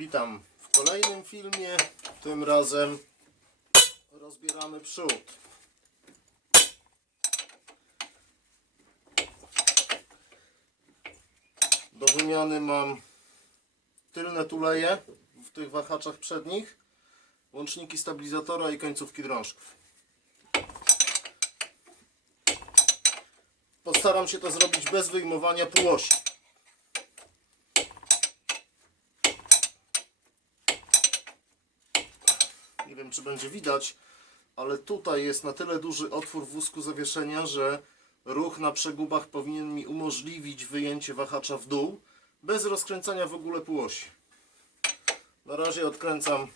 Witam w kolejnym filmie. Tym razem rozbieramy przód. Do wymiany mam tylne tuleje w tych wahaczach przednich, łączniki stabilizatora i końcówki drążków. Postaram się to zrobić bez wyjmowania półosi. Wiem, czy będzie widać, ale tutaj jest na tyle duży otwór w wózku zawieszenia, że ruch na przegubach powinien mi umożliwić wyjęcie wahacza w dół bez rozkręcania w ogóle półosi. Na razie odkręcam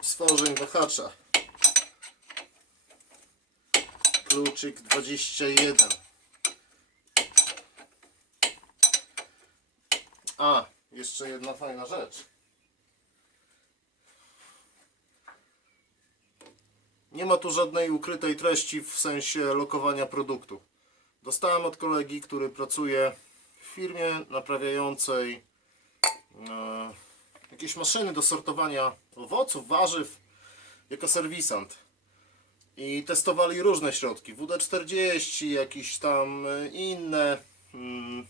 stworzeń wahacza. Kluczyk 21. A, jeszcze jedna fajna rzecz. Nie ma tu żadnej ukrytej treści w sensie lokowania produktu. Dostałem od kolegi, który pracuje w firmie naprawiającej e, jakieś maszyny do sortowania owoców, warzyw jako serwisant. I testowali różne środki. WD-40, jakieś tam e, inne mm,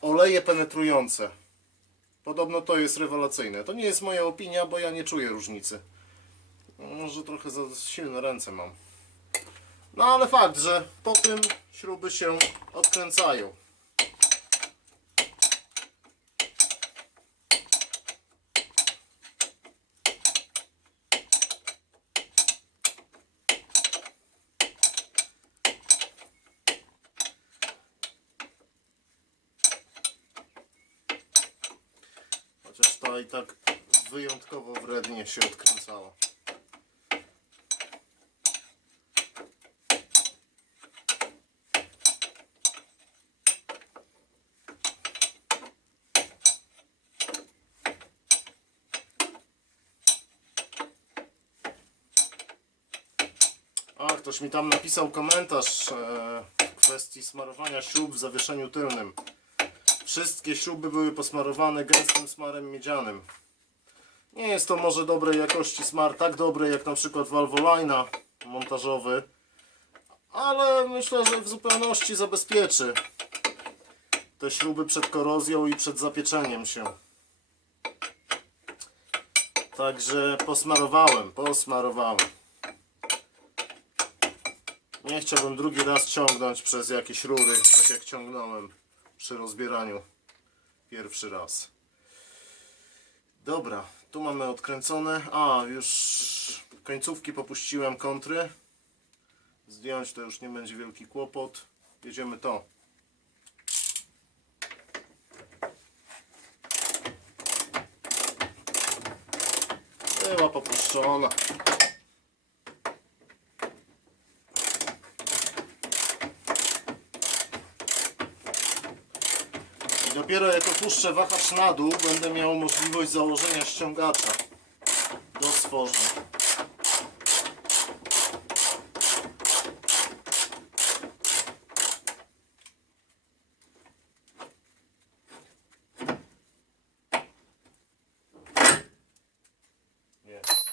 oleje penetrujące. Podobno to jest rewelacyjne. To nie jest moja opinia, bo ja nie czuję różnicy. Może trochę za silne ręce mam. No ale fakt, że po tym śruby się odkręcają. Chociaż ta i tak wyjątkowo wrednie się odkręcała. A, ktoś mi tam napisał komentarz e, w kwestii smarowania śrub w zawieszeniu tylnym. Wszystkie śruby były posmarowane gęstym smarem miedzianym. Nie jest to może dobrej jakości smar, tak dobry jak na przykład Valvoline montażowy, ale myślę, że w zupełności zabezpieczy te śruby przed korozją i przed zapieczeniem się. Także posmarowałem, posmarowałem. Nie chciałbym drugi raz ciągnąć przez jakieś rury, tak jak ciągnąłem przy rozbieraniu pierwszy raz. Dobra, tu mamy odkręcone. A, już końcówki popuściłem kontry. Zdjąć to już nie będzie wielki kłopot. Jedziemy to. Była popuszczona. Dopiero jak opuszczę wahacz na dół, będę miał możliwość założenia ściągacza do stworzeń. Jest.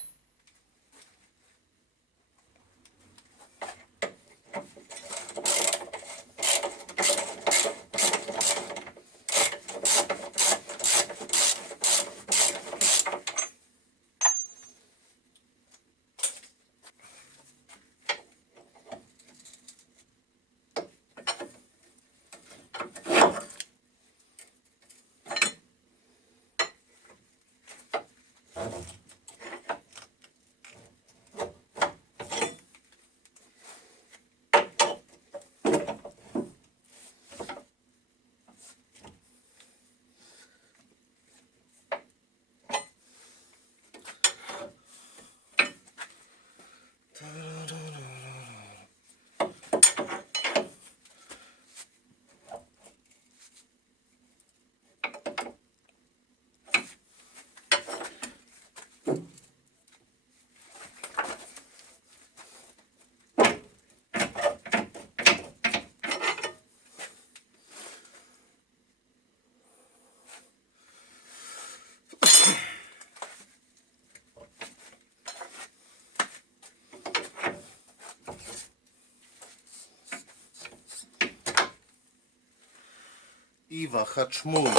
I wahacz mój.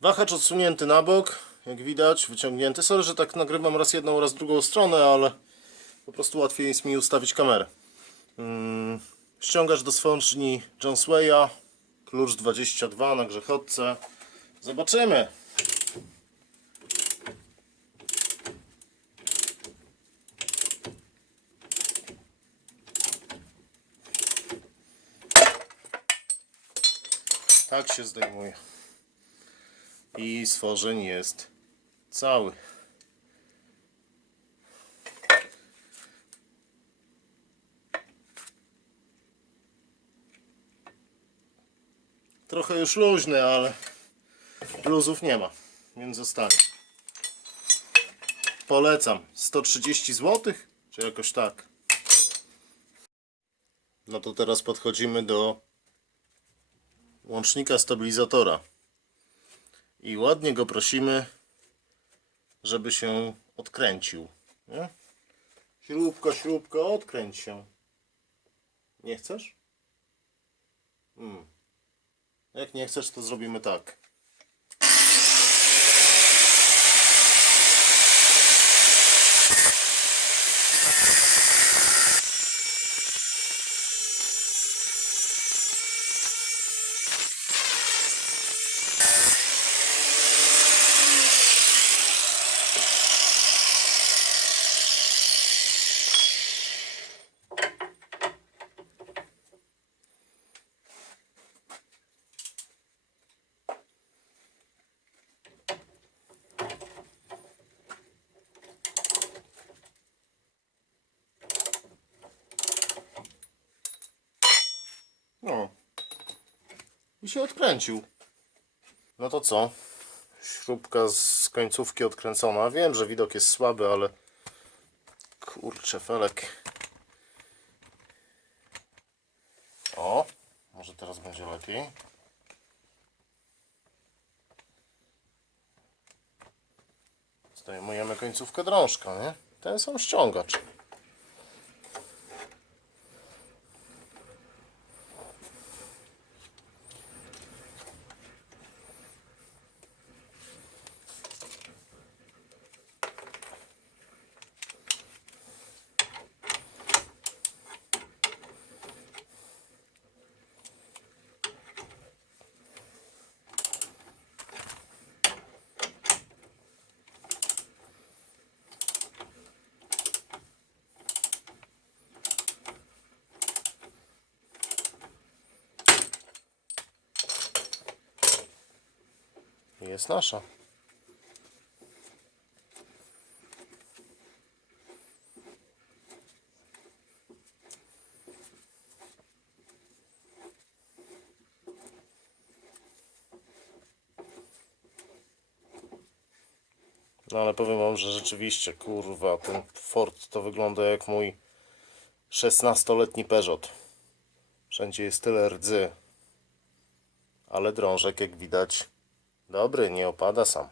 Wahacz odsunięty na bok, jak widać, wyciągnięty. Sorry, że tak nagrywam raz jedną, raz drugą stronę, ale po prostu łatwiej jest mi ustawić kamerę. Mm, ściągasz do swączni Johnswaya, klucz 22 na grzechotce. Zobaczymy. Tak się zdejmuje. I stworzeń jest cały. Trochę już luźny, ale luzów nie ma, więc zostanie. Polecam. 130 zł, czy jakoś tak. No to teraz podchodzimy do łącznika stabilizatora. I ładnie go prosimy, żeby się odkręcił. Nie? Śrubko, śrubko, odkręć się. Nie chcesz? Hmm. Jak nie chcesz, to zrobimy tak. No. I się odkręcił. No to co? Śrubka z końcówki odkręcona. Wiem, że widok jest słaby, ale kurczę, felek. O, może teraz będzie lepiej. Zdejmujemy końcówkę drążka, nie? Ten sam ściągacz. Jest nasza. No ale powiem wam, że rzeczywiście, kurwa, ten Ford to wygląda jak mój 16-letni Peugeot. Wszędzie jest tyle rdzy. Ale drążek, jak widać, Dobry, nie opada sam.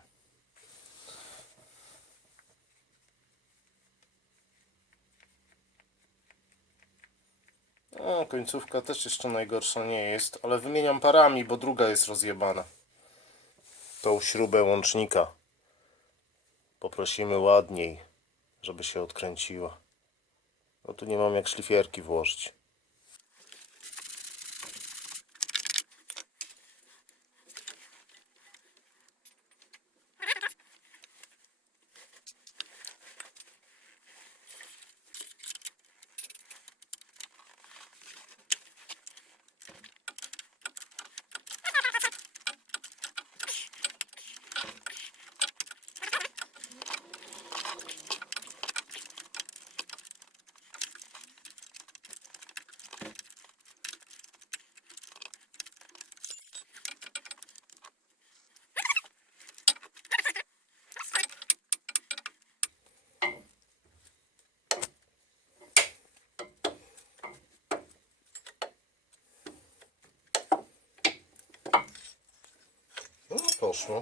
O, końcówka też jeszcze najgorsza nie jest, ale wymieniam parami, bo druga jest rozjebana. Tą śrubę łącznika poprosimy ładniej, żeby się odkręciła. No tu nie mam jak szlifierki włożyć. poszło.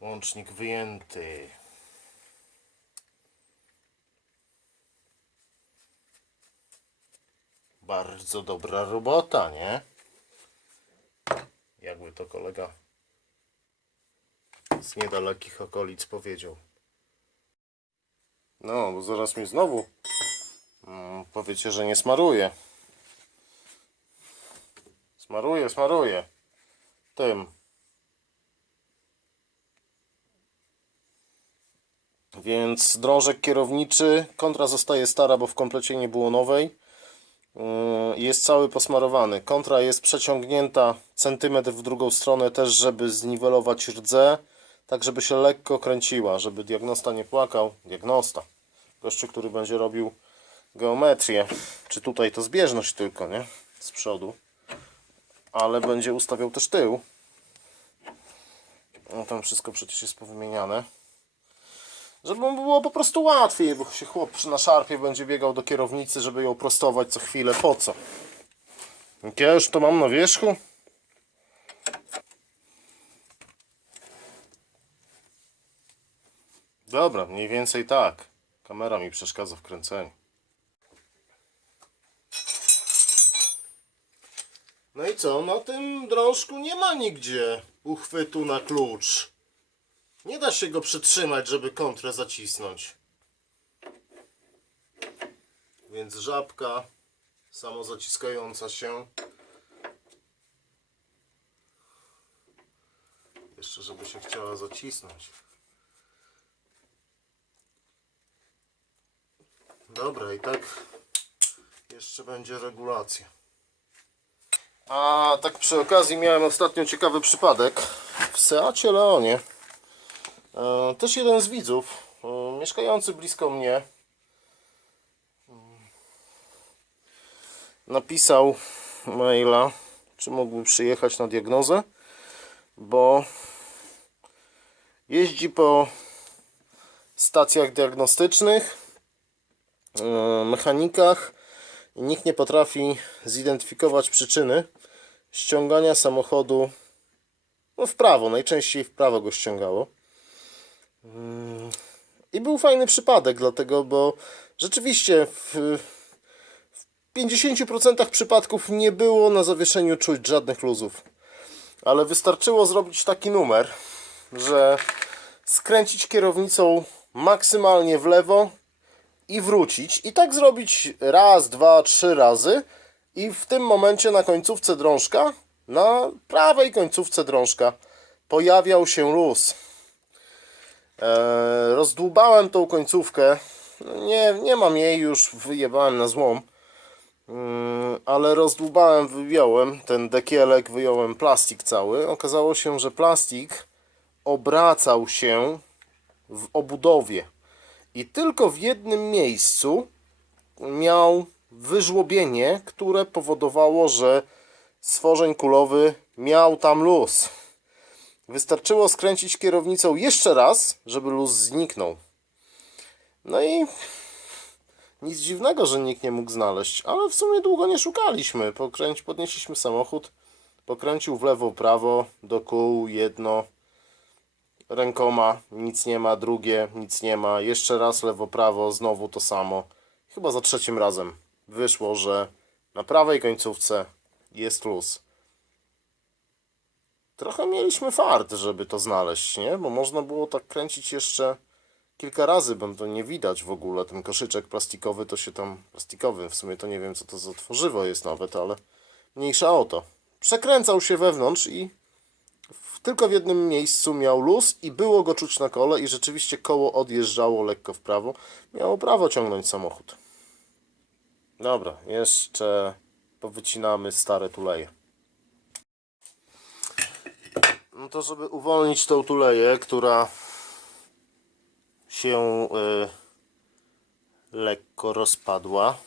Łącznik wyjęty. Bardzo dobra robota, nie? Jakby to kolega z niedalekich okolic powiedział. No, bo zaraz mi znowu powiecie, że nie smaruje. Smaruję, smaruję. Tym. Więc drążek kierowniczy, kontra zostaje stara, bo w komplecie nie było nowej. Yy, Jest cały posmarowany. Kontra jest przeciągnięta centymetr w drugą stronę też, żeby zniwelować rdzę, tak żeby się lekko kręciła, żeby diagnosta nie płakał. Diagnosta. Gościu, który będzie robił geometrię. Czy tutaj to zbieżność tylko, nie? Z przodu. Ale będzie ustawiał też tył. No tam wszystko przecież jest powymieniane. Żeby mu było po prostu łatwiej, bo się chłop na szarpie będzie biegał do kierownicy, żeby ją prostować co chwilę. Po co? Jak ja już to mam na wierzchu. Dobra, mniej więcej tak. Kamera mi przeszkadza w kręceniu. No i co? Na tym drążku nie ma nigdzie uchwytu na klucz. Nie da się go przytrzymać, żeby kontrę zacisnąć. Więc żabka samozaciskająca się. Jeszcze, żeby się chciała zacisnąć. Dobra, i tak jeszcze będzie regulacja. A tak przy okazji miałem ostatnio ciekawy przypadek w Seacie Leonie. E, Też jeden z widzów, e, mieszkający blisko mnie, mm, napisał maila, czy mógłby przyjechać na diagnozę, bo jeździ po stacjach diagnostycznych, e, mechanikach i nikt nie potrafi zidentyfikować przyczyny ściągania samochodu no w prawo, najczęściej w prawo go ściągało. I był fajny przypadek, dlatego, bo rzeczywiście w, w 50% przypadków nie było na zawieszeniu czuć żadnych luzów. Ale wystarczyło zrobić taki numer, że skręcić kierownicą maksymalnie w lewo i wrócić. I tak zrobić raz, dwa, trzy razy. I w tym momencie na końcówce drążka, na prawej końcówce drążka, pojawiał się luz. E, rozdłubałem tą końcówkę. Nie, nie mam jej już, wyjebałem na złom. Mm, ale rozdłubałem, wyjąłem ten dekielek, wyjąłem plastik cały. Okazało się, że plastik obracał się w obudowie. I tylko w jednym miejscu miał wyżłobienie, które powodowało, że stworzeń kulowy miał tam luz. Wystarczyło skręcić kierownicą jeszcze raz, żeby luz zniknął. No i nic dziwnego, że nikt nie mógł znaleźć, ale w sumie długo nie szukaliśmy. Pokręć, podnieśliśmy samochód, pokręcił w lewo, prawo, do kół, jedno, rękoma, nic nie ma, drugie, nic nie ma, jeszcze raz lewo, prawo, znowu to samo. Chyba za trzecim razem wyszło, że na prawej końcówce jest luz. Trochę mieliśmy fart, żeby to znaleźć, nie? Bo można było tak kręcić jeszcze kilka razy, bo to nie widać w ogóle. Ten koszyczek plastikowy to się tam... Plastikowy, w sumie to nie wiem, co to za tworzywo jest nawet, ale mniejsza o to. Przekręcał się wewnątrz i w, tylko w jednym miejscu miał luz i było go czuć na kole i rzeczywiście koło odjeżdżało lekko w prawo. Miało prawo ciągnąć samochód. Dobra, jeszcze powycinamy stare tuleje. No to żeby uwolnić tą tuleję, która się y, lekko rozpadła.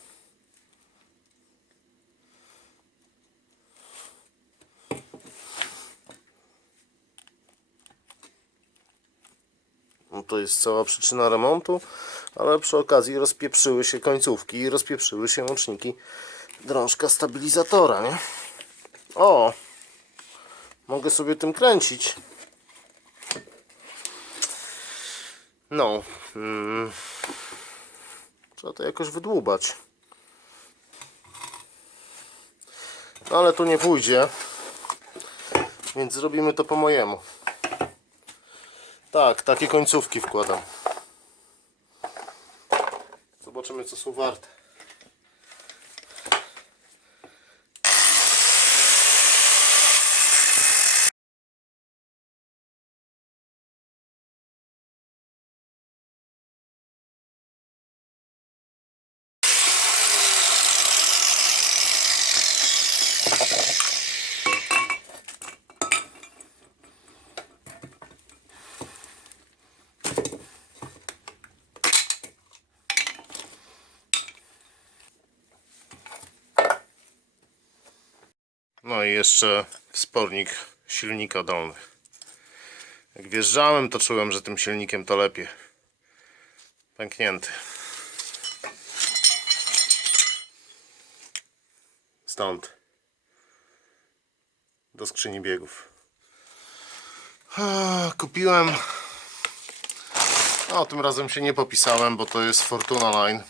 To jest cała przyczyna remontu, ale przy okazji rozpieprzyły się końcówki i rozpieprzyły się łączniki drążka stabilizatora, nie? O! Mogę sobie tym kręcić. No. Mm, trzeba to jakoś wydłubać. No ale tu nie pójdzie. Więc zrobimy to po mojemu. Tak, takie końcówki wkładam. Zobaczymy co są warte. No i jeszcze wspornik silnika dolny. Jak wjeżdżałem, to czułem, że tym silnikiem to lepiej. Pęknięty. Stąd. Do skrzyni biegów. Kupiłem. No, tym razem się nie popisałem, bo to jest Fortuna Line.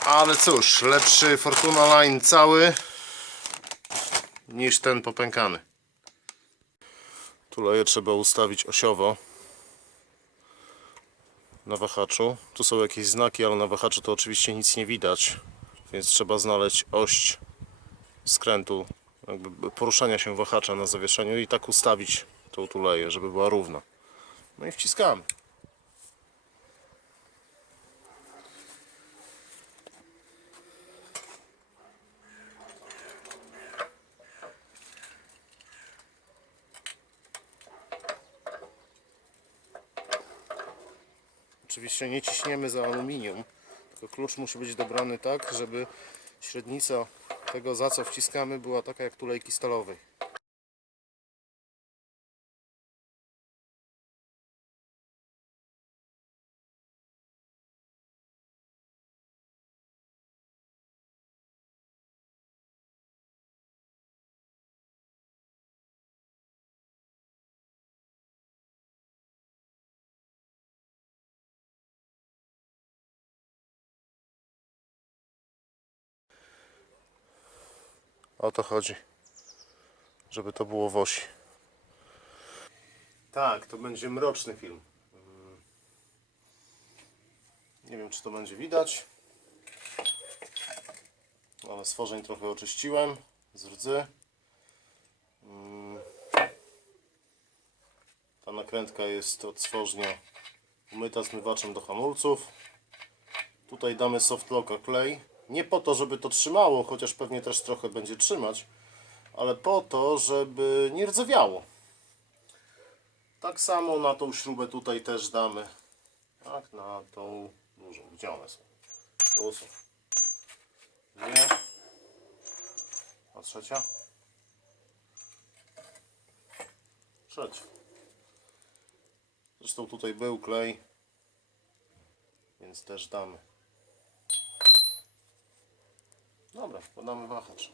Ale cóż, lepszy Fortuna Line cały niż ten popękany. Tuleje trzeba ustawić osiowo na wahaczu. Tu są jakieś znaki, ale na wahaczu to oczywiście nic nie widać, więc trzeba znaleźć oś skrętu, poruszania się wahacza na zawieszeniu i tak ustawić tą tuleję, żeby była równa. No i wciskamy. Oczywiście nie ciśniemy za aluminium, tylko klucz musi być dobrany tak, żeby średnica tego za co wciskamy była taka jak tulejki stalowej. O to chodzi. Żeby to było w osi. Tak, to będzie mroczny film. Mm. Nie wiem, czy to będzie widać. Ale stworzeń trochę oczyściłem z rdzy. Mm. Ta nakrętka jest od stworznia umyta zmywaczem do hamulców. Tutaj damy softlocka klej. Nie po to, żeby to trzymało, chociaż pewnie też trochę będzie trzymać, ale po to, żeby nie rdzewiało. Tak samo na tą śrubę tutaj też damy. Tak, na tą dużą. Gdzie one są? Tu są. Dwie. A trzecia? Trzecia. Zresztą tutaj był klej, więc też damy. Dobra, podamy wahacz.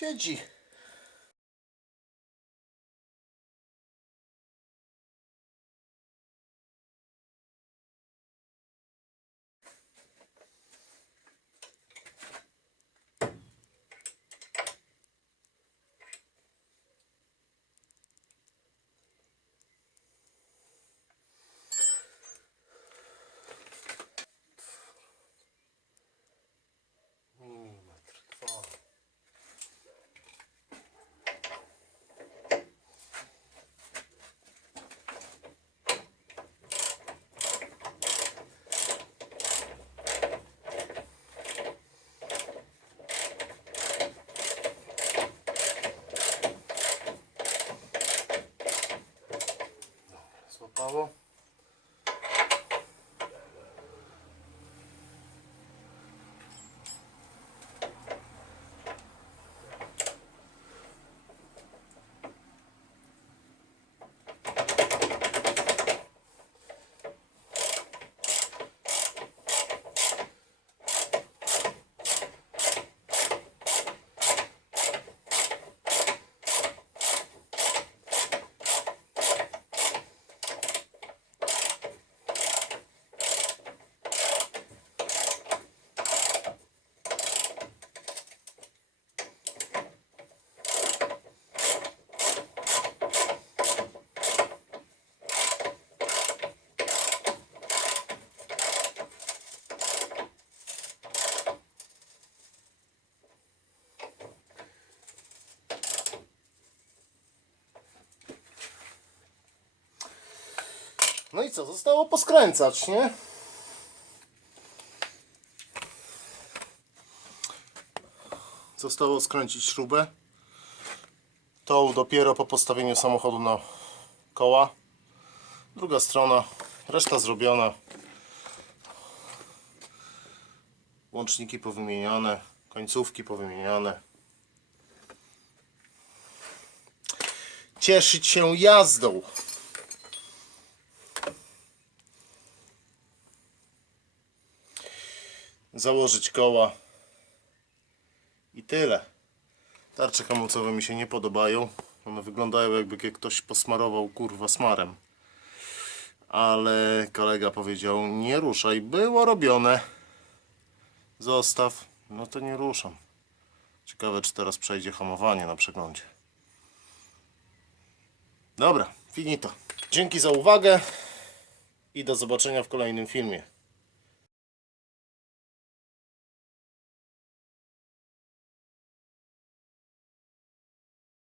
Siedzi. bravo. No i co? Zostało poskręcać, nie? Zostało skręcić śrubę. Tą dopiero po postawieniu samochodu na koła. Druga strona, reszta zrobiona. Łączniki powymieniane, końcówki powymieniane. Cieszyć się jazdą. Założyć koła. I tyle. Tarcze hamulcowe mi się nie podobają. One wyglądają jakby ktoś posmarował kurwa smarem. Ale kolega powiedział nie ruszaj. Było robione. Zostaw. No to nie ruszam. Ciekawe czy teraz przejdzie hamowanie na przeglądzie. Dobra, finito. Dzięki za uwagę i do zobaczenia w kolejnym filmie.